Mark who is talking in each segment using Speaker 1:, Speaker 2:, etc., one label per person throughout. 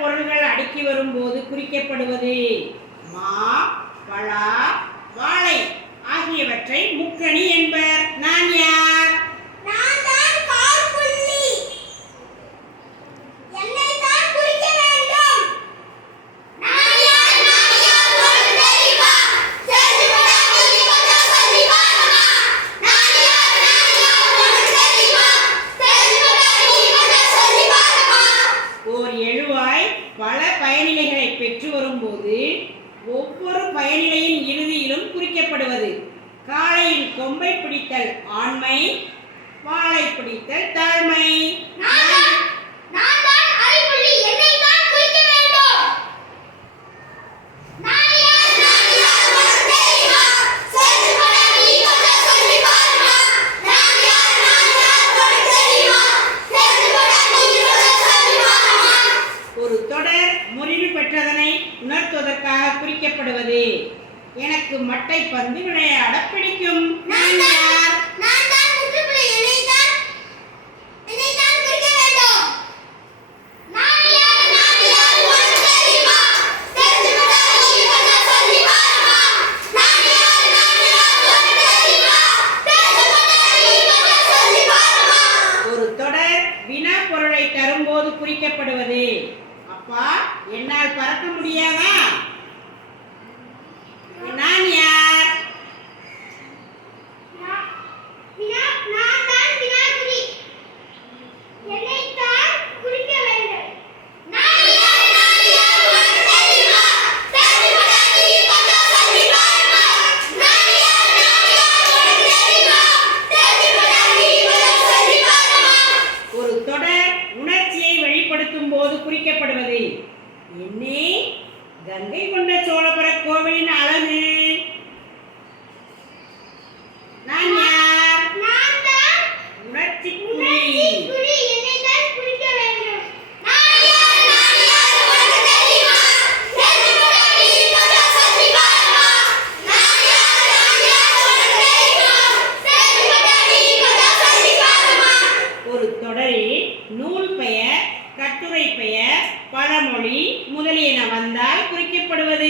Speaker 1: பொருள்கள் அடுக்கி வரும்போது குறிக்கப்படுவது? மா பயனிலைகளை பெற்று வரும்போது ஒவ்வொரு பயனிலையின் இறுதியிலும் குறிக்கப்படுவது காலையில் கொம்பை பிடித்தல் ஆண்மை வாழை பிடித்தல் தாழ்மை. அறியப்படுவது எனக்கு மட்டை பந்து விளையாட பிடிக்கும் குறிக்கப்படுவது. அப்பா என்னால் பறக்க முடியாதா? குறிக்கப்படுவது. என்னே கங்கை கொண்ட சோழபுர கோவிலின் அழகு பழமொழி முதலியன வந்தால் குறிக்கப்படுவது.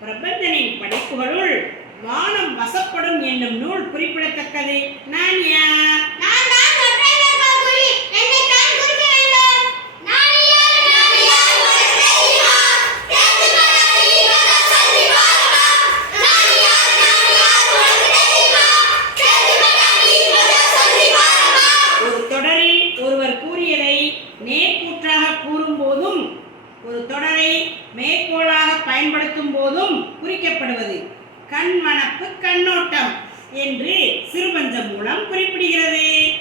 Speaker 1: பிரபந்தனின் படைப்புகளுள் வானம் வசப்படும் என்னும் நூல் குறிப்பிடத்தக்கது. நான் யார்? ஒரு தொடரை மேற்கோளாக பயன்படுத்தும் போதும் குறிக்கப்படுவது. கண்மணப்பு கண்ணோட்டம் என்று சிறுபஞ்சம் மூலம் குறிப்பிடுகிறது.